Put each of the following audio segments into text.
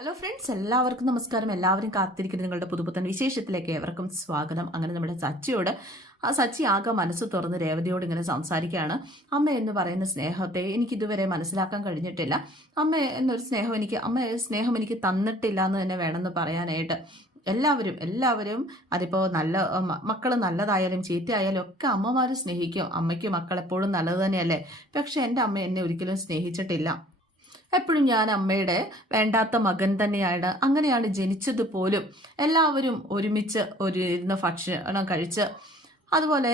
Hello friends എല്ലാവർക്കും നമസ്കാരം. എല്ലാവരും കാത്തിരിക്കുന്ന നിങ്ങളുടെ പുതുപുത്തൻ വിശേഷത്തിലേക്ക് ഏവർക്കും സ്വാഗതം. അങ്ങനെ നമ്മുടെ സച്ചിയോട് ആ സച്ചി ആകെ മനസ്സ് തുറന്ന് രേവതിയോട് ഇങ്ങനെ സംസാരിക്കുകയാണ്. അമ്മ എന്ന് പറയുന്ന സ്നേഹത്തെ എനിക്ക് ഇതുവരെ മനസ്സിലാക്കാൻ കഴിഞ്ഞിട്ടില്ല. അമ്മ എന്നൊരു സ്നേഹം എനിക്ക് അമ്മ സ്നേഹം എനിക്ക് തന്നിട്ടില്ല എന്ന് തന്നെ വേണമെന്ന് പറയാനായിട്ട് എല്ലാവരും എല്ലാവരും അതിപ്പോൾ നല്ല മക്കൾ നല്ലതായാലും ചീത്തയായാലും ഒക്കെ അമ്മമാർ സ്നേഹിക്കും. അമ്മയ്ക്ക് മക്കൾ എപ്പോഴും നല്ലത് തന്നെയല്ലേ? പക്ഷെ എന്റെ അമ്മ എന്നെ ഒരിക്കലും സ്നേഹിച്ചിട്ടില്ല. എപ്പോഴും ഞാൻ അമ്മയുടെ വേണ്ടാത്ത മകൻ തന്നെയാണ്. അങ്ങനെയാണ് ജനിച്ചത് പോലും. എല്ലാവരും ഒരുമിച്ച് ഒരു ഇരുന്ന് ഭക്ഷണം കഴിച്ച് അതുപോലെ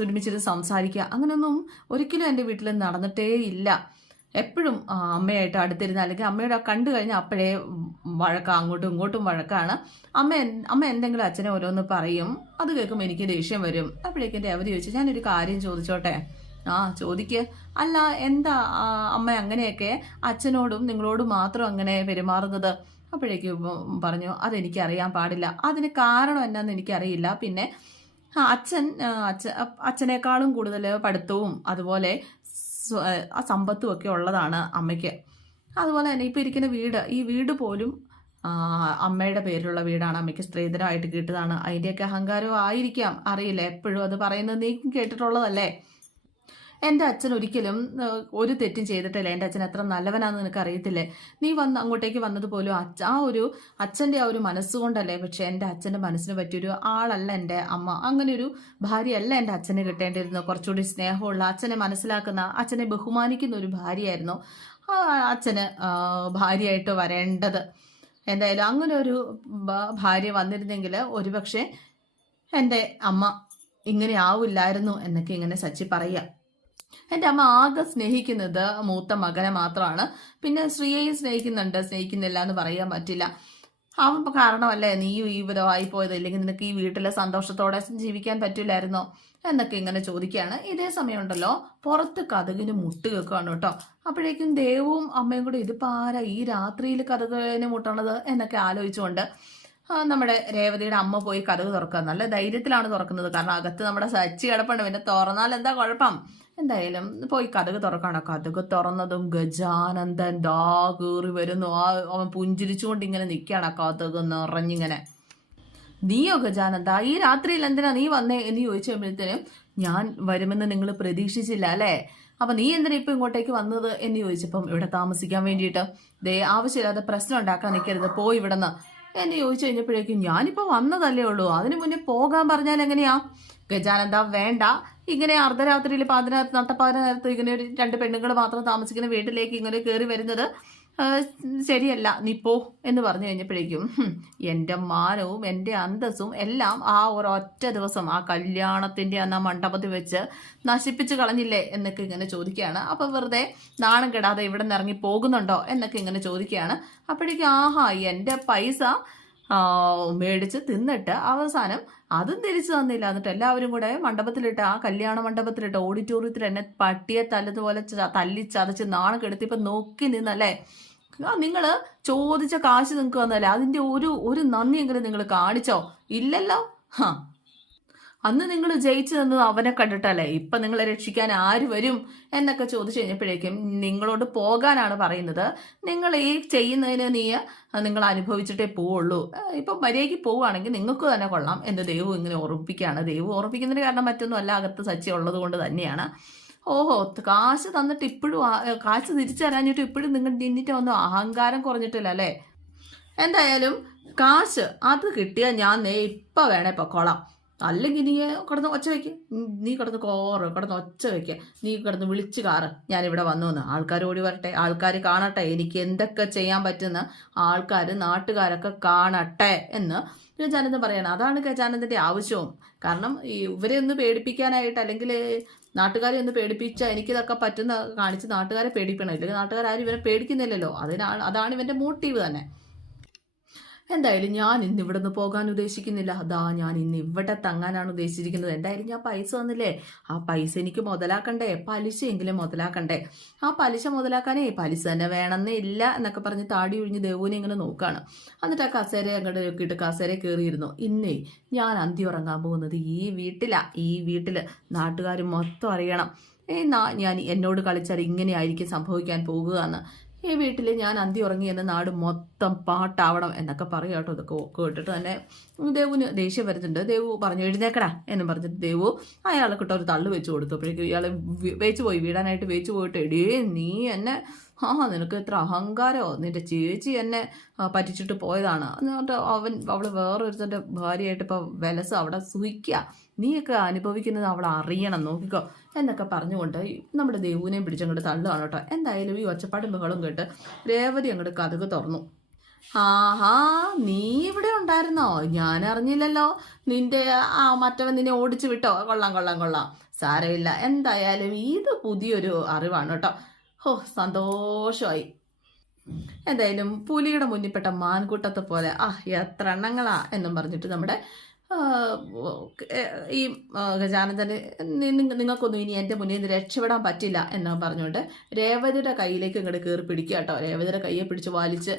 ഒരുമിച്ചിരുന്ന് സംസാരിക്കുക. അങ്ങനെയൊന്നും ഒരിക്കലും എന്റെ വീട്ടിൽ നടന്നിട്ടേ ഇല്ല. എപ്പോഴും അമ്മയായിട്ട് അടുത്തിരുന്ന അല്ലെങ്കിൽ അമ്മയുടെ കണ്ടു കഴിഞ്ഞാൽ അപ്പോഴേ വഴക്ക അങ്ങോട്ടും ഇങ്ങോട്ടും വഴക്കാണ്. അമ്മ അമ്മ എന്തെങ്കിലും അച്ഛനെ ഓരോന്ന് പറയും. അത് കേൾക്കുമ്പോൾ എനിക്ക് ദേഷ്യം വരും. അപ്പോഴേക്കും എന്റെ അവർ ചോദിച്ചു ഞാനൊരു കാര്യം ചോദിച്ചോട്ടെ? ആ ചോദിക്ക്. അല്ല എന്താ അമ്മ അങ്ങനെയൊക്കെ അച്ഛനോടും നിങ്ങളോടും മാത്രം അങ്ങനെ പെരുമാറുന്നത്? അപ്പോഴേക്കും പറഞ്ഞു അതെനിക്ക് അറിയാൻ പാടില്ല. അതിന് കാരണം എന്നാന്ന് എനിക്കറിയില്ല. പിന്നെ അച്ഛൻ അച്ഛ അച്ഛനേക്കാളും കൂടുതൽ പഠിത്തവും അതുപോലെ സമ്പത്തും ഒക്കെ ഉള്ളതാണ് അമ്മയ്ക്ക്. അതുപോലെ തന്നെ ഇപ്പം ഇരിക്കുന്ന വീട് ഈ വീട് പോലും അമ്മയുടെ പേരിലുള്ള വീടാണ് അമ്മയ്ക്ക് സ്ത്രീധനമായിട്ട് കിട്ടതാണ് അതിന്റെയൊക്കെ അഹങ്കാരവും ആയിരിക്കാം. അറിയില്ല എപ്പോഴും അത് പറയുന്നത് നീ കേട്ടിട്ടുള്ളതല്ലേ? എന്റെ അച്ഛൻ ഒരിക്കലും ഒരു തെറ്റും ചെയ്തിട്ടില്ല. എന്റെ അച്ഛൻ എത്ര നല്ലവനാണെന്ന് നിനക്ക് അറിയത്തില്ലേ നീ വന്ന് അങ്ങോട്ടേക്ക് വന്നതുപോലും അച്ഛ ആ ഒരു അച്ഛന്റെ ആ ഒരു മനസ്സുകൊണ്ടല്ലേ? പക്ഷെ എന്റെ അച്ഛന്റെ മനസ്സിന് പറ്റിയൊരു ആളല്ല എന്റെ അമ്മ. അങ്ങനെ ഒരു ഭാര്യയല്ല എന്റെ അച്ഛന് കിട്ടേണ്ടിയിരുന്നു കുറച്ചുകൂടി സ്നേഹമുള്ള അച്ഛനെ മനസ്സിലാക്കുന്ന അച്ഛനെ ബഹുമാനിക്കുന്ന ഒരു ഭാര്യയായിരുന്നു അച്ഛന് ഭാര്യയായിട്ട് വരേണ്ടത്. എന്തായാലും അങ്ങനെ ഒരു ഭാര്യ വന്നിരുന്നെങ്കിൽ ഒരുപക്ഷെ എന്റെ അമ്മ ഇങ്ങനെ ആവില്ലായിരുന്നു എന്നൊക്കെ ഇങ്ങനെ സച്ചി പറയുക. എന്റെ അമ്മ ആകെ സ്നേഹിക്കുന്നത് മൂത്ത മകനെ മാത്രമാണ്. പിന്നെ ശ്രീയെയും സ്നേഹിക്കുന്നുണ്ട്. സ്നേഹിക്കുന്നില്ല എന്ന് പറയാൻ പറ്റില്ല. അവൻ കാരണമല്ലേ? നീയും ഈ വിധമായി പോയത് ഇല്ലെങ്കിൽ നിനക്ക് ഈ വീട്ടിലെ സന്തോഷത്തോടെ ജീവിക്കാൻ പറ്റില്ലായിരുന്നോ? എന്നൊക്കെ ഇങ്ങനെ ചോദിക്കുകയാണ്. ഇതേ സമയമുണ്ടല്ലോ. പുറത്ത് കഥകിന് മുട്ട് കേൾക്കുകയാണ് കേട്ടോ. അപ്പോഴേക്കും ദേവും അമ്മയും കൂടെ ഇത് പാര ഈ രാത്രിയിൽ കഥകിന് മുട്ടണത് എന്നൊക്കെ ആലോചിച്ചുകൊണ്ട് നമ്മുടെ രേവതിയുടെ അമ്മ പോയി കഥക് തുറക്കുക നല്ല ധൈര്യത്തിലാണ് തുറക്കുന്നത്. കാരണം അകത്ത് നമ്മുടെ സച്ചി കിടപ്പുണ്ട്. പിന്നെ തുറന്നാൽ എന്താ കുഴപ്പം? എന്തായാലും പോയി കഥക് തുറക്കാണ്. കഥക് തുറന്നതും ഗജാനന്ദൻ ദാ കീറി വരുന്നു. ആ അവൻ പുഞ്ചിരിച്ചുകൊണ്ട് ഇങ്ങനെ നിൽക്കുകയാണ് ആ കഥക് നിറഞ്ഞിങ്ങനെ. നീയോ ഗജാനന്ദ ഈ രാത്രിയിൽ എന്തിനാ നീ വന്നേ എന്ന് ചോദിച്ചു കഴിയുമ്പോഴത്തേനും ഞാൻ വരുമെന്ന് നിങ്ങൾ പ്രതീക്ഷിച്ചില്ല അല്ലേ? അപ്പൊ നീ എന്തിനാ ഇപ്പൊ ഇങ്ങോട്ടേക്ക് വന്നത് എന്ന് ചോദിച്ചപ്പം ഇവിടെ താമസിക്കാൻ വേണ്ടിയിട്ട് ദേ ആവശ്യമില്ലാതെ പ്രശ്നം ഉണ്ടാക്കാൻ നിൽക്കരുത് പോയി ഇവിടെന്ന് എന്ന് ചോദിച്ചു കഴിഞ്ഞപ്പോഴേക്കും ഞാനിപ്പോ വന്നതല്ലേ ഉള്ളൂ. അതിനു മുന്നേ പോകാൻ പറഞ്ഞാൽ എങ്ങനെയാ? ഗജാനന്ദ വേണ്ട. ഇങ്ങനെ അർദ്ധരാത്രിയിൽ പാതിനകത്ത് നട്ടപ്പാതിനകത്ത് ഇങ്ങനെ ഒരു രണ്ട് പെണ്ണുങ്ങൾ മാത്രം താമസിക്കുന്ന വീട്ടിലേക്ക് ഇങ്ങനെ കയറി വരുന്നത് ശരിയല്ല. നിപ്പോ എന്ന് പറഞ്ഞു കഴിഞ്ഞപ്പോഴേക്കും എന്റെ മാനവും എന്റെ അന്തസ്സും എല്ലാം ആ ഒരൊറ്റ ദിവസം ആ കല്യാണത്തിന്റെ അന്ന് ആ മണ്ഡപത്തിൽ വെച്ച് നശിപ്പിച്ച് കളഞ്ഞില്ലേ? എന്നൊക്കെ ഇങ്ങനെ ചോദിക്കുകയാണ്. അപ്പം വെറുതെ നാണം കെടാതെ ഇവിടെ നിന്ന് ഇറങ്ങി പോകുന്നുണ്ടോ എന്നൊക്കെ ഇങ്ങനെ ചോദിക്കുകയാണ്. അപ്പോഴേക്കും ആഹാ എന്റെ പൈസ മേടിച്ച് തിന്നിട്ട് അവസാനം അതും തിരിച്ചു തന്നില്ല. എന്നിട്ട് എല്ലാവരും കൂടെ മണ്ഡപത്തിലിട്ട് ആ കല്യാണ മണ്ഡപത്തിലിട്ട് ഓഡിറ്റോറിയത്തിൽ എന്നെ പട്ടിയെ തല്ലതുപോലെ തല്ലി ചതച്ച് നോക്കി നിന്നല്ലേ? നിങ്ങൾ ചോദിച്ച കാശ് നിങ്ങൾക്ക് വന്നല്ലേ അതിന്റെ ഒരു ഒരു നന്ദിയെങ്കിലും നിങ്ങൾ കാണിച്ചോ? ഇല്ലല്ലോ? ഹാ. അന്ന് നിങ്ങൾ ജയിച്ചു തന്നത് അവനെ കണ്ടിട്ടല്ലേ? ഇപ്പൊ നിങ്ങളെ രക്ഷിക്കാൻ ആര് വരും എന്നൊക്കെ ചോദിച്ചു കഴിഞ്ഞപ്പോഴേക്കും നിങ്ങളോട് പോകാനാണ് പറയുന്നത്. നിങ്ങൾ ഈ ചെയ്യുന്നതിന് നീ നിങ്ങൾ അനുഭവിച്ചിട്ടേ പോവുള്ളൂ. ഇപ്പം മര്യാദയ്ക്ക് പോവുകയാണെങ്കിൽ നിങ്ങൾക്ക് തന്നെ കൊള്ളാം എന്ന് ദൈവം ഇങ്ങനെ ഓർമ്മിപ്പിക്കുകയാണ് ദൈവം ഓർമ്മിപ്പിക്കുന്നതിന് കാരണം മറ്റൊന്നും അല്ല അകത്ത് സച്ചി ഉള്ളത് കൊണ്ട് തന്നെയാണ്. ഓഹോ കാശ് തന്നിട്ട് ഇപ്പോഴും കാശ് തിരിച്ചു തരാഞ്ഞിട്ട് ഇപ്പോഴും നിങ്ങൾ നിന്നിട്ട് ഒന്നും അഹങ്കാരം കുറഞ്ഞിട്ടില്ല അല്ലേ? എന്തായാലും കാശ് അത് കിട്ടിയാൽ ഞാൻ ഇപ്പം വേണേ പൊക്കോളാം. അല്ലെങ്കിൽ നീ കിടന്ന് ഒച്ച വയ്ക്ക് നീ കിടന്ന് കോറ് കിടന്ന് ഒച്ച വയ്ക്കുക നീ കിടന്ന് വിളിച്ച് കാറ്. ഞാനിവിടെ വന്നു എന്ന് ആൾക്കാർ ഓടി വരട്ടെ. ആൾക്കാർ കാണട്ടെ. എനിക്ക് എന്തൊക്കെ ചെയ്യാൻ പറ്റുന്ന ആൾക്കാർ നാട്ടുകാരൊക്കെ കാണട്ടെ എന്ന് ഗജാനന്ദൻ പറയണം. അതാണ് ഗജാനന്ദന്റെ ആവശ്യവും. കാരണം ഇവരെ ഒന്ന് പേടിപ്പിക്കാനായിട്ട് അല്ലെങ്കിൽ നാട്ടുകാരെ ഒന്ന് പേടിപ്പിച്ച എനിക്കിതൊക്കെ പറ്റുന്ന കാണിച്ച് നാട്ടുകാരെ പേടിപ്പിക്കണം. ഇല്ലെങ്കിൽ നാട്ടുകാരും ഇവരെ പേടിക്കുന്നില്ലല്ലോ. അതിനാണ് അതാണ് ഇവന്റെ മോട്ടീവ് തന്നെ. എന്തായാലും ഞാൻ ഇന്ന് ഇവിടെ നിന്ന് പോകാൻ ഉദ്ദേശിക്കുന്നില്ല. അതാ ഞാൻ ഇന്ന് ഇവിടെ തങ്ങാനാണ് ഉദ്ദേശിച്ചിരിക്കുന്നത്. എന്തായാലും ഞാൻ പൈസ വന്നില്ലേ ആ പൈസ എനിക്ക് മുതലാക്കണ്ടേ? പലിശയെങ്കിലും മുതലാക്കണ്ടേ? ആ പലിശ മുതലാക്കാനേ പലിശ തന്നെ വേണമെന്നേ ഇല്ല എന്നൊക്കെ പറഞ്ഞ് താടി ഒഴിഞ്ഞ് ദേവൂനെ ഇങ്ങനെ നോക്കുകയാണ് എന്നിട്ട് ആ കസേര അങ്ങോട്ട് നോക്കിയിട്ട് കസേര കയറിയിരുന്നു. ഇന്നേ ഞാൻ അന്തി ഉറങ്ങാൻ പോകുന്നത് ഈ വീട്ടിലാ. ഈ വീട്ടിൽ നാട്ടുകാർ മൊത്തം അറിയണം. ഏ ഞാൻ എന്നോട് കളിച്ചാൽ ഇങ്ങനെയായിരിക്കും സംഭവിക്കാൻ പോകുക എന്ന് ഈ വീട്ടിൽ ഞാൻ അന്തി ഉറങ്ങി എന്ന നാട് മൊത്തം പാട്ടാവണം എന്നൊക്കെ പറയും കേട്ടോ. ഇതൊക്കെ കേട്ടിട്ട് തന്നെ ദേവുവിന് ദേഷ്യം വരുന്നുണ്ട്. ദേവു പറഞ്ഞു എഴുന്നേക്കടാ എന്ന് പറഞ്ഞിട്ട് ദേവു അയാളെ കിട്ട ഒരു തള്ളു വെച്ച് കൊടുത്തു. അപ്പോഴേക്കും ഇയാൾ വേച്ചു പോയി. വീടാനായിട്ട് വേച്ചു പോയിട്ട് എടിയേ നീ എന്നെ ആ നിനക്ക് എത്ര അഹങ്കാരമോ നിന്റെ ചേച്ചി എന്നെ പറ്റിച്ചിട്ട് പോയതാണ്. എന്നിട്ട് അവൻ അവൾ വേറൊരുത്തന്റെ ഭാര്യയായിട്ട് ഇപ്പോൾ വിലസ് അവിടെ സുഖിക്കുക നീയൊക്കെ അനുഭവിക്കുന്നത് അവൾ അറിയണം നോക്കിക്കോ. എന്നൊക്കെ പറഞ്ഞുകൊണ്ട് നമ്മുടെ ദേവുവിനെയും പിടിച്ചങ്ങോട്ട് തള്ളുകയാണ് കേട്ടോ. എന്തായാലും ഈ ഒച്ചപ്പാടും ബഹളും കേട്ട് രേവതി അങ്ങോട്ട് കഥക് തുറന്നു. ആഹാ നീ ഇവിടെ ഉണ്ടായിരുന്നോ? ഞാൻ അറിഞ്ഞില്ലല്ലോ. നിന്റെ ആ മറ്റവൻ നിന്നെ ഓടിച്ചു വിട്ടോ? കൊള്ളാം കൊള്ളാം കൊള്ളാം. സാരമില്ല. എന്തായാലും ഇത് പുതിയൊരു അറിവാണ് കേട്ടോ. ഹോ സന്തോഷമായി. എന്തായാലും പുലിയുടെ മുന്നിൽപ്പെട്ട മാൻകൂട്ടത്തെ പോലെ ആ എത്ര എണ്ണങ്ങളാ എന്നും പറഞ്ഞിട്ട് നമ്മുടെ ഈ ഗജാനന്ദന് നിങ്ങൾക്കൊന്നും ഇനി എന്റെ മുന്നിൽ നിന്ന് രക്ഷപ്പെടാൻ പറ്റില്ല എന്ന് പറഞ്ഞുകൊണ്ട് രേവതിയുടെ കയ്യിലേക്ക് ഇങ്ങോട്ട് കയറി പിടിക്കുക കേട്ടോ. രേവതിയുടെ കയ്യെ പിടിച്ച് വാലിച്ച്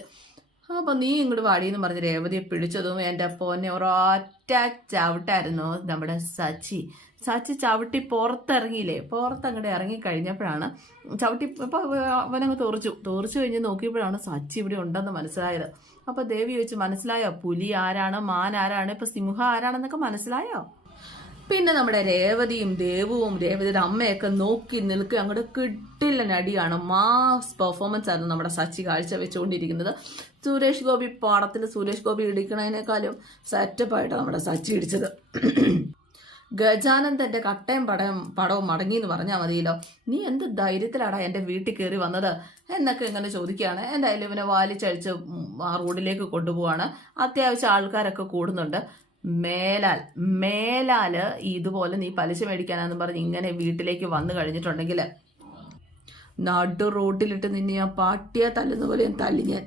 അപ്പോൾ നീ ഇങ്ങോട്ട് വാടി എന്ന് പറഞ്ഞ് രേവതിയെ പിടിച്ചതും എന്റെ അപ്പോനെ ഒരൊറ്റ ചവിട്ടായിരുന്നു നമ്മുടെ സച്ചി. സച്ചി ചവിട്ടി പുറത്തിറങ്ങിയില്ലേ? പുറത്തങ്ങോട്ട് ഇറങ്ങി കഴിഞ്ഞപ്പോഴാണ് ചവിട്ടി ഇപ്പോൾ അവനങ്ങ് തോറിച്ചു. തോറിച്ചു കഴിഞ്ഞ് നോക്കിയപ്പോഴാണ് സച്ചി ഇവിടെ ഉണ്ടെന്ന് മനസ്സിലായത്. അപ്പോൾ ദേവി ചോദിച്ചു മനസ്സിലായോ? പുലി ആരാണ്? മാൻ ആരാണ്? ഇപ്പം സിംഹം ആരാണെന്നൊക്കെ മനസ്സിലായോ? പിന്നെ നമ്മുടെ രേവതിയും ദേവുവും രേവതിയുടെ അമ്മയൊക്കെ നോക്കി നിൽക്കുക. അങ്ങോട്ട് കിട്ടില്ല നടിയാണ്. മാസ് പെർഫോമൻസ് ആയിരുന്നു നമ്മുടെ സച്ചി കാഴ്ച വെച്ചുകൊണ്ടിരിക്കുന്നത് സുരേഷ് ഗോപി പാടത്തിൽ സുരേഷ് ഗോപി ഇടിക്കണതിനേക്കാളും സെറ്റപ്പായിട്ട് നമ്മുടെ സച്ചി ഇടിച്ചത്. ഗജാനന്ദന്റെ കട്ടയും പടയും പടവും മടങ്ങി എന്ന് പറഞ്ഞാൽ മതിയല്ലോ. നീ എന്ത് ധൈര്യത്തിലാടാ എന്റെ വീട്ടിൽ കയറി വന്നത്? എന്നൊക്കെ ഇങ്ങനെ ചോദിക്കുകയാണ്. എന്തായാലും ഇവനെ വാലിച്ചഴിച്ച് റോഡിലേക്ക് കൊണ്ടുപോവാണ്. അത്യാവശ്യം ആൾക്കാരൊക്കെ കൂടുന്നുണ്ട്. മേലാൽ മേലാൽ ഇതുപോലെ നീ പലിശ മേടിക്കാനാന്ന് പറഞ്ഞ് ഇങ്ങനെ വീട്ടിലേക്ക് വന്നു കഴിഞ്ഞിട്ടുണ്ടെങ്കിൽ നടു റോഡിലിട്ട് നിന്നെ ഞാൻ പാട്ടിയെ തല്ലുന്ന പോലെ ഞാൻ തല്ലി ഞാൻ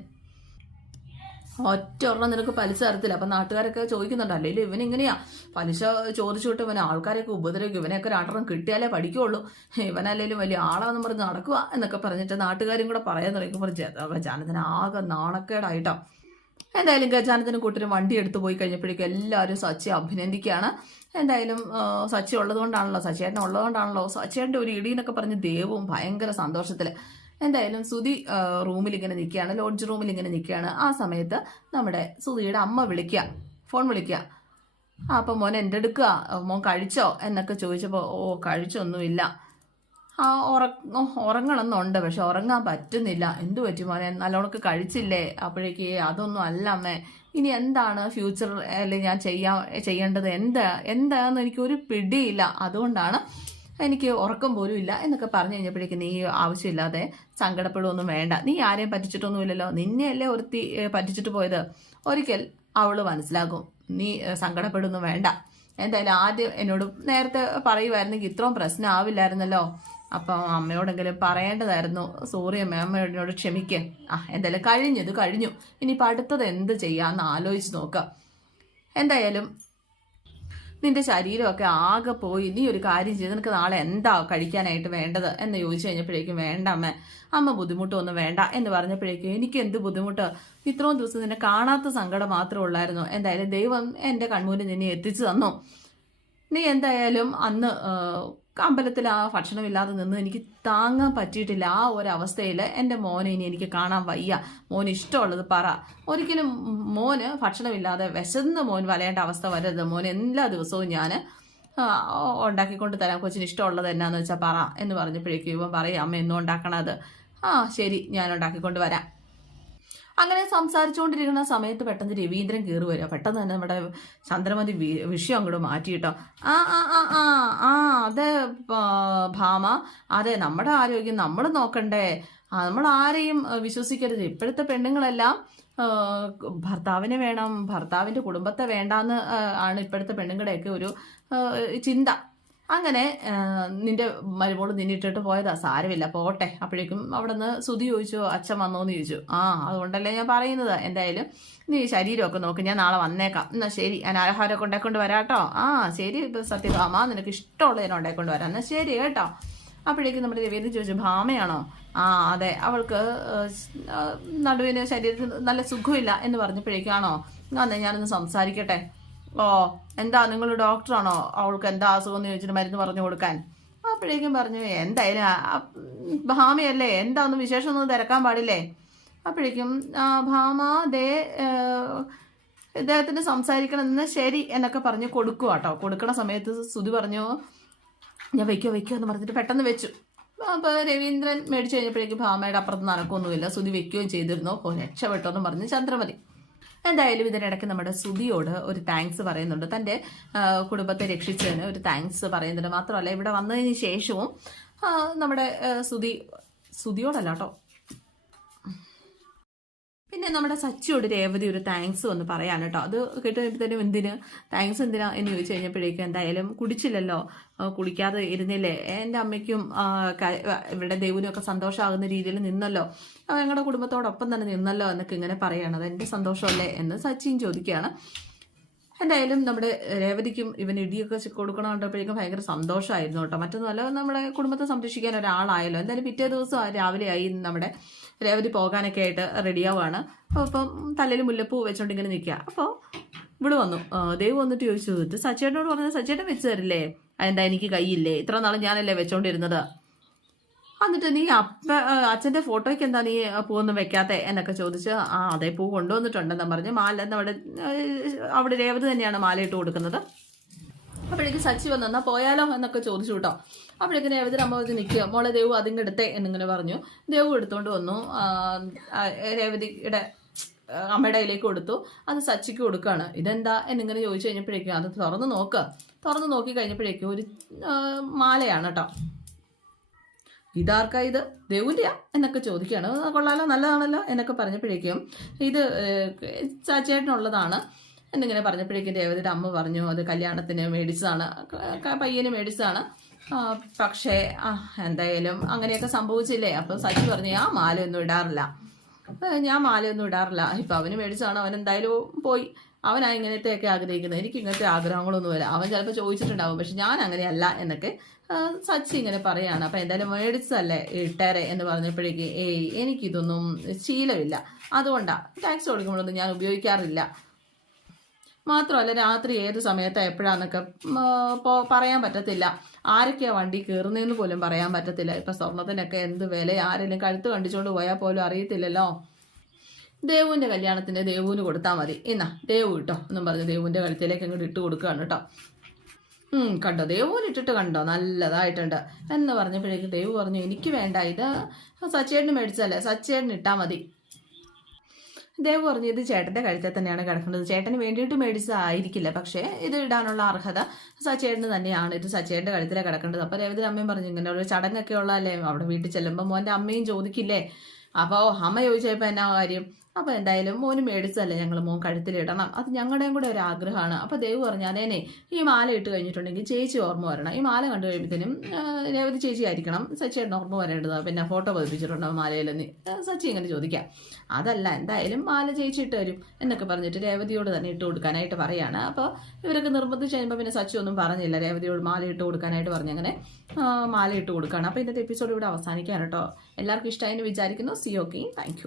ഒറ്റ നിനക്ക് പലിശ തരത്തില്ല. അപ്പം നാട്ടുകാരൊക്കെ ചോദിക്കുന്നുണ്ട് അല്ലെങ്കിൽ ഇവൻ ഇങ്ങനെയാ? പലിശ ചോദിച്ചിട്ട് ഇവനെ ആൾക്കാരെയൊക്കെ ഉപദ്രവിക്കും. ഇവനെയൊക്കെ രണ്ടെണ്ണം കിട്ടിയാലേ പഠിക്കുള്ളൂ. ഇവനല്ലേലും വലിയ ആളാന്ന് പറഞ്ഞ് നടക്കുക എന്നൊക്കെ പറഞ്ഞിട്ട് നാട്ടുകാരും കൂടെ പറയാൻ തുടങ്ങിയപ്പോൾ ഗജാനന്ദന് ആകെ നാണക്കേടായിട്ടോ. എന്തായാലും ഗജാനത്തിന് കൂട്ടരും വണ്ടി എടുത്തു പോയി കഴിഞ്ഞപ്പോഴേക്കും എല്ലാവരും സച്ചി അഭിനന്ദിക്കുകയാണ്. എന്തായാലും സച്ചി ഉള്ളതുകൊണ്ടാണല്ലോ സച്ചിയേട്ടൻ ഉള്ളതുകൊണ്ടാണല്ലോ. സച്ചിയേട്ടന്റെ ഒരു ഇടി എന്നൊക്കെ പറഞ്ഞ് ദേവും ഭയങ്കര സന്തോഷത്തിൽ എന്തായാലും സുധി റൂമിൽ ഇങ്ങനെ നിൽക്കുകയാണ് ലോഡ്ജ് റൂമിൽ ഇങ്ങനെ നിൽക്കുകയാണ്. ആ സമയത്ത് നമ്മുടെ സുധിയുടെ അമ്മ വിളിക്കുക ഫോൺ വിളിക്കുക. അപ്പം മോൻ എന്റെ എടുക്കുക മോൻ കഴിച്ചോ? എന്നൊക്കെ ചോദിച്ചപ്പോൾ ഓ കഴിച്ചൊന്നുമില്ല. ആ ഉറ ഉറങ്ങണമെന്നുണ്ട് പക്ഷെ ഉറങ്ങാൻ പറ്റുന്നില്ല. എന്തു പറ്റി മോനെ? നല്ലോണക്ക് കഴിച്ചില്ലേ? അപ്പോഴേക്ക് അതൊന്നും അല്ല അമ്മേ. ഇനി എന്താണ് ഫ്യൂച്ചർ അല്ലെങ്കിൽ ഞാൻ ചെയ്യാ ചെയ്യേണ്ടത്? എന്താ എന്താന്ന് എനിക്കൊരു പിടിയില്ല. അതുകൊണ്ടാണ് എനിക്ക് ഉറക്കം പോലും ഇല്ല എന്നൊക്കെ പറഞ്ഞു കഴിഞ്ഞപ്പോഴേക്കും നീ ആവശ്യമില്ലാതെ സങ്കടപ്പെടുകയൊന്നും വേണ്ട. നീ ആരെയും പറ്റിച്ചിട്ടൊന്നുമില്ലല്ലോ. നിന്നെയല്ലേ ഒരുത്തി പറ്റിച്ചിട്ട് പോയത്? ഒരിക്കൽ അവൾ മനസ്സിലാകും. നീ സങ്കടപ്പെടുന്നു വേണ്ട. എന്തായാലും ആദ്യം എന്നോട് നേരത്തെ പറയുമായിരുന്നെങ്കിൽ ഇത്രയും പ്രശ്നം ആവില്ലായിരുന്നല്ലോ. അപ്പം അമ്മയോടെങ്കിലും പറയേണ്ടതായിരുന്നു. സോറി അമ്മ അമ്മയോടിനോട് ക്ഷമിക്കുക ആ എന്തായാലും കഴിഞ്ഞത് കഴിഞ്ഞു. ഇനിയിപ്പോൾ അടുത്തത് എന്ത് ചെയ്യാമെന്ന് ആലോചിച്ച് നോക്കാം. എന്തായാലും നിന്റെ ശരീരമൊക്കെ ആകെ പോയി. നീ ഒരു കാര്യം ചെയ്ത് നിനക്ക് നാളെ എന്താ കഴിക്കാനായിട്ട് വേണ്ടത് എന്ന് ചോദിച്ചു കഴിഞ്ഞപ്പോഴേക്കും വേണ്ട അമ്മ അമ്മ ബുദ്ധിമുട്ടൊന്നും വേണ്ട എന്ന് പറഞ്ഞപ്പോഴേക്കും എനിക്ക് എന്ത് ബുദ്ധിമുട്ട്? ഇത്രയും ദിവസം നിന്നെ കാണാത്ത സങ്കടം മാത്രമേ ഉള്ളായിരുന്നു. എന്തായാലും ദൈവം എന്റെ കൺമുന്നിൽ നിന്നെ എത്തിച്ചു തന്നു. നീ എന്തായാലും അന്ന് അമ്പലത്തിൽ ആ ഭക്ഷണമില്ലാതെ നിന്ന് എനിക്ക് താങ്ങാൻ പറ്റിയിട്ടില്ല. ആ ഒരു എന്റെ മോനെ ഇനി എനിക്ക് കാണാൻ വയ്യ. മോന് ഇഷ്ടമുള്ളത് പറ. ഒരിക്കലും മോന് ഭക്ഷണമില്ലാതെ വിശന്ന് മോൻ വലയേണ്ട അവസ്ഥ വരരുത്. മോൻ എല്ലാ ദിവസവും ഞാൻ ഉണ്ടാക്കിക്കൊണ്ട് തരാം. കൊച്ചിന് ഇഷ്ടമുള്ളത് എന്നാന്ന് വെച്ചാൽ പറ എന്ന് പറഞ്ഞപ്പോഴേക്കും ഇവൻ പറയും അമ്മ എന്നും ഉണ്ടാക്കണത്? ആ ശരി ഞാൻ ഉണ്ടാക്കിക്കൊണ്ട് വരാം. അങ്ങനെ സംസാരിച്ചുകൊണ്ടിരിക്കുന്ന സമയത്ത് പെട്ടെന്ന് രവീന്ദ്രൻ കയറി വരിക പെട്ടെന്ന് തന്നെ നമ്മുടെ ചന്ദ്രമതി വിഷയം അങ്ങോട്ട് മാറ്റിയിട്ടോ ആ ആ ആ ആ ആ അതെ ഭാമ. അതെ നമ്മുടെ ആരോഗ്യം നമ്മൾ നോക്കണ്ടേ. നമ്മൾ ആരെയും വിശ്വസിക്കരുത്. ഇപ്പോഴത്തെ പെണ്ണുങ്ങളെല്ലാം ഭർത്താവിനെ വേണം ഭർത്താവിന്റെ കുടുംബത്തെ വേണ്ടാന്ന് ആണ് ഇപ്പോഴത്തെ പെണ്ണുങ്ങളുടെയൊക്കെ ഒരു ചിന്ത. അങ്ങനെ നിന്റെ മരുമോൾ നിന്നിട്ടിട്ട് പോയതാ. സാരമില്ല പോട്ടെ. അപ്പോഴേക്കും അവിടെ നിന്ന് സുതി ചോദിച്ചു അച്ഛൻ വന്നോന്ന് ചോദിച്ചു. ആ അതുകൊണ്ടല്ലേ ഞാൻ പറയുന്നത്. എന്തായാലും നീ ശരീരമൊക്കെ നോക്ക്. ഞാൻ നാളെ വന്നേക്കാം. എന്നാ ശരി. ഞാൻ ആഹാരമൊക്കെ ഉണ്ടാക്കൊണ്ട് വരാട്ടോ. ആ ശരി. ഇപ്പൊ സത്യഭാമ നിനക്ക് ഇഷ്ടമുള്ളതിനെ ഉണ്ടാക്കൊണ്ട് വരാം. എന്നാ ശരി കേട്ടോ. അപ്പോഴേക്കും നമ്മുടെ രവീന്ദ്രൻ ചോദിച്ചു ഭാമയാണോ? ആ അതെ. അവൾക്ക് നടുവിന് ശരീരത്തിന് നല്ല സുഖമില്ല എന്ന് പറഞ്ഞപ്പോഴേക്കാണോ? അന്നേ ഞാനൊന്ന് സംസാരിക്കട്ടെ. ഓ എന്താ നിങ്ങൾ ഡോക്ടറാണോ? അവൾക്ക് എന്താ അസുഖം എന്ന് ചോദിച്ചിട്ട് മരുന്ന് പറഞ്ഞു കൊടുക്കാൻ. അപ്പോഴേക്കും പറഞ്ഞു എന്തായാലും ഭാമയല്ലേ എന്താന്ന് വിശേഷമൊന്നും തിരക്കാൻ പാടില്ലേ? അപ്പോഴേക്കും ഭാമ ദേ ഇദ്ദേഹത്തിന് ഇദ്ദേഹത്തിന് സംസാരിക്കണമെന്ന് ശരി എന്നൊക്കെ പറഞ്ഞ് കൊടുക്കുക കേട്ടോ കൊടുക്കണ സമയത്ത് സുധി പറഞ്ഞു ഞാൻ വെക്കോ വെക്കോ എന്ന് പറഞ്ഞിട്ട് പെട്ടെന്ന് വെച്ചു. അപ്പോൾ രവീന്ദ്രൻ മേടിച്ചു കഴിഞ്ഞപ്പോഴേക്കും ഭാമയുടെ അപ്പുറത്ത് നടക്കൊന്നുമില്ല. സുധി വെക്കുകയും ചെയ്തിരുന്നു. ഓ രക്ഷപ്പെട്ടോ എന്ന് പറഞ്ഞ് ചന്ദ്രമതി. എന്തായാലും ഇതിനിടയ്ക്ക് നമ്മുടെ സുധിയോട് ഒരു താങ്ക്സ് പറയുന്നുണ്ട്. തന്റെ കുടുംബത്തെ രക്ഷിച്ചതിന് ഒരു താങ്ക്സ് പറയുന്നുണ്ട്. മാത്രമല്ല ഇവിടെ വന്നതിന് ശേഷവും നമ്മുടെ സുധി സുധിയോടല്ല കേട്ടോ പിന്നെ നമ്മുടെ സച്ചിയോട് രേവതി ഒരു താങ്ക്സ് വന്ന് പറയാൻ കേട്ടോ. അത് കേട്ടുകഴിഞ്ഞപ്പോഴത്തേനും എന്തിന്? താങ്ക്സ് എന്തിനാ എന്ന് ചോദിച്ചു കഴിഞ്ഞപ്പോഴേക്കും എന്തായാലും കുടിച്ചില്ലല്ലോ. കുളിക്കാതെ ഇരുന്നില്ലേ? എന്റെ അമ്മയ്ക്കും ഇവിടെ ദൈവനൊക്കെ ഒക്കെ സന്തോഷമാകുന്ന രീതിയിൽ നിന്നല്ലോ. ഞങ്ങളുടെ കുടുംബത്തോടൊപ്പം തന്നെ നിന്നല്ലോ എന്നൊക്കെ ഇങ്ങനെ പറയണത് എന്റെ സന്തോഷമല്ലേ എന്ന് സച്ചിൻ ചോദിക്കുകയാണ്. എന്തായാലും നമ്മുടെ രേവതിക്കും ഇവൻ ഇടിയൊക്കെ കൊടുക്കണം കണ്ടപ്പോഴേക്കും ഭയങ്കര സന്തോഷമായിരുന്നു കേട്ടോ. മറ്റൊന്നുമല്ല നമ്മുടെ കുടുംബത്തെ സംരക്ഷിക്കാൻ ഒരാളായല്ലോ. എന്തായാലും പിറ്റേ ദിവസം രാവിലെ ആയി നമ്മുടെ രേവതി പോകാനൊക്കെ ആയിട്ട് റെഡിയാവുകയാണ് അപ്പം തലയിൽ മുല്ലപ്പൂ വെച്ചോണ്ട് ഇങ്ങനെ നിൽക്കുക. അപ്പോൾ ഇവിടെ വന്നു. ദൈവം വന്നിട്ട് ചോദിച്ചു ഇത് സച്ചേട്ടനോട് പറഞ്ഞത് സച്ചേട്ടൻ വെച്ച് തരില്ലേ? അതെന്താ എനിക്ക് കൈയില്ലേ ഇത്ര നാളും ഞാനല്ലേ വെച്ചോണ്ടിരുന്നത്? എന്നിട്ട് നീ അപ്പ അച്ഛന്റെ ഫോട്ടോയ്ക്ക് എന്താ നീ പൂവൊന്നും വെക്കാത്തെ എന്നൊക്കെ ചോദിച്ച് ആ അതേ പൂ കൊണ്ടുവന്നിട്ടുണ്ടെന്ന് പറഞ്ഞ്. മാല അവിടെ അവിടെ രേവതി തന്നെയാണ് മാല ഇട്ട് കൊടുക്കുന്നത്. അപ്പോഴേക്ക് സച്ചി വന്നു പോയാലോ എന്നൊക്കെ ചോദിച്ചു കേട്ടോ. അപ്പോഴേക്കും രേവതി അമ്മ നിൽക്കുക. മോളെ ദേവു അതിങ്ങ് എടുത്തേ എന്നിങ്ങനെ പറഞ്ഞു. ദേവു എടുത്തുകൊണ്ട് വന്നു. രേവതിയുടെ അമ്മയുടെ കയ്യിലേക്ക് കൊടുത്തു. അത് സച്ചിക്ക് കൊടുക്കുകയാണ് ഇതെന്താ? എന്നിങ്ങനെ ചോദിച്ചു കഴിഞ്ഞപ്പോഴേക്കും അത് തുറന്ന് നോക്കുക തുറന്ന് നോക്കി കഴിഞ്ഞപ്പോഴേക്കും ഒരു മാലയാണ് കേട്ടോ. ഇതാർക്കാ ഇത്? ദേവുന്റെയാ എന്നൊക്കെ ചോദിക്കുകയാണ്. "ആ, കൊള്ളാലോ നല്ലതാണല്ലോ എന്നൊക്കെ പറഞ്ഞപ്പോഴേക്കും ഇത് ചാച്ചേട്ടനുള്ളതാണ് എന്നിങ്ങനെ പറഞ്ഞപ്പോഴേക്കും രേവതിയുടെ അമ്മ പറഞ്ഞു അത് കല്യാണത്തിന് മേടിച്ചതാണ്. പയ്യന് മേടിച്ചതാണ്. പക്ഷേ എന്തായാലും അങ്ങനെയൊക്കെ സംഭവിച്ചില്ലേ? അപ്പം സച്ചി പറഞ്ഞു ആ മാലയൊന്നും ഇടാറില്ല. "ഏ, ഞാൻ മാലയൊന്നും ഇടാറില്ല. ഇപ്പം അവന് മേടിച്ചതാണ്. അവൻ എന്തായാലും പോയി. അവനാ ഇങ്ങനത്തെയൊക്കെ ആഗ്രഹിക്കുന്നത്. എനിക്ക് ഇങ്ങനത്തെ ആഗ്രഹങ്ങളൊന്നുമില്ല. അവൻ ചിലപ്പോൾ ചോദിച്ചിട്ടുണ്ടാവും. പക്ഷെ ഞാൻ അങ്ങനെയല്ല എന്നൊക്കെ സച്ചി ഇങ്ങനെ പറയാണ് അപ്പം എന്തായാലും മേടിച്ചതല്ലേ ഇട്ടേരെ? എന്ന് പറഞ്ഞപ്പോഴേക്ക് ഏയ് എനിക്കിതൊന്നും ശീലമില്ല. അതുകൊണ്ടാണ് ടാക്സ് കൊടുക്കുമ്പോഴൊന്നും ഞാൻ ഉപയോഗിക്കാറില്ല. മാത്രമല്ല രാത്രി ഏത് സമയത്താ എപ്പോഴാന്നൊക്കെ പറയാൻ പറ്റത്തില്ല. ആരൊക്കെയാ വണ്ടി കയറുന്നതെന്ന് പോലും പറയാൻ പറ്റത്തില്ല. ഇപ്പൊ സ്വർണത്തിനൊക്കെ എന്ത് വില ആരെങ്കിലും കഴുത്ത് കണ്ടിച്ചുകൊണ്ട് പോയാൽ പോലും അറിയത്തില്ലല്ലോ. ദേവുവിന്റെ കല്യാണത്തിന് ദേവുവിന് കൊടുത്താൽ മതി. എന്നാ ദേവു കിട്ടോ എന്നും പറഞ്ഞ് ദേവുവിന്റെ കഴുത്തിലേക്ക് അങ്ങോട്ട് ഇട്ട് കൊടുക്കുകയാണ് കേട്ടോ. കണ്ടോ? ദേവുവിന് ഇട്ടിട്ട് കണ്ടോ? നല്ലതായിട്ടുണ്ട്. എന്ന് പറഞ്ഞപ്പോഴേക്കും ദേവു പറഞ്ഞു എനിക്ക് വേണ്ട ഇത് സച്ചേട്ടന് മേടിച്ചല്ലേ സച്ചേട്ടന് ഇട്ടാ മതി. ദേവ് പറഞ്ഞു ഇത് ചേട്ടന്റെ കഴുത്തിൽ തന്നെയാണ് കിടക്കുന്നത്. ചേട്ടന് വേണ്ടിയിട്ട് മേടിച്ചതായിരിക്കില്ല. പക്ഷേ ഇത് ഇടാനുള്ള അർഹത സച്ചേട്ടന് തന്നെയാണ്. ഇത് സച്ചേട്ടന്റെ കഴുത്തിലെ കിടക്കേണ്ടത്. അപ്പോൾ രവിതിന്റെ അമ്മയും പറഞ്ഞു ഇങ്ങനെ ഒരു ചടങ്ങൊക്കെ ഉള്ളതല്ലേ? അവിടെ വീട്ടിൽ ചെല്ലുമ്പോൾ മോന്റെ അമ്മയും ചോദിക്കില്ലേ? അപ്പോൾ അമ്മ ചോദിച്ചപ്പോൾ എന്നാ കാര്യം? അപ്പോൾ എന്തായാലും മോന് മേടിച്ചതല്ലേ ഞങ്ങൾ മോൻ കഴുത്തിലിടണം അത് ഞങ്ങളുടെയും കൂടെ ഒരു ആഗ്രഹമാണ്. അപ്പോൾ ദേവ് പറഞ്ഞു അതേനെ ഈ മാല ഇട്ട് കഴിഞ്ഞിട്ടുണ്ടെങ്കിൽ ചേച്ചി ഓർമ്മ വരണം. ഈ മാല കണ്ടു കഴിയുമ്പോഴത്തേനും രേവതി ചേച്ചി ആയിരിക്കണം. സച്ചിയുടെ ഓർമ്മ വരേണ്ടത്. പിന്നെ ഫോട്ടോ പതിപ്പിച്ചിട്ടുണ്ടോ മാലയിൽ നിന്ന് സച്ചി ഇങ്ങനെ ചോദിക്കാം. അതല്ല എന്തായാലും മാല ചേച്ചി ഇട്ട് വരും എന്നൊക്കെ പറഞ്ഞിട്ട് രേവതിയോട് തന്നെ ഇട്ട് കൊടുക്കാനായിട്ട് പറയാണ്. അപ്പോൾ ഇവരൊക്കെ നിർബന്ധിച്ച് കഴിയുമ്പോൾ പിന്നെ സച്ചി ഒന്നും പറഞ്ഞില്ല. രേവതിയോട് മാല ഇട്ട് കൊടുക്കാനായിട്ട് പറഞ്ഞു അങ്ങനെ മാല ഇട്ട് കൊടുക്കുകയാണ് അപ്പോൾ ഇന്നത്തെ എപ്പിസോഡ് ഇവിടെ അവസാനിക്കാൻ കേട്ടോ. എല്ലാവർക്കും ഇഷ്ടമായി എന്ന് വിചാരിക്കുന്നു സി ഓക്കെ താങ്ക്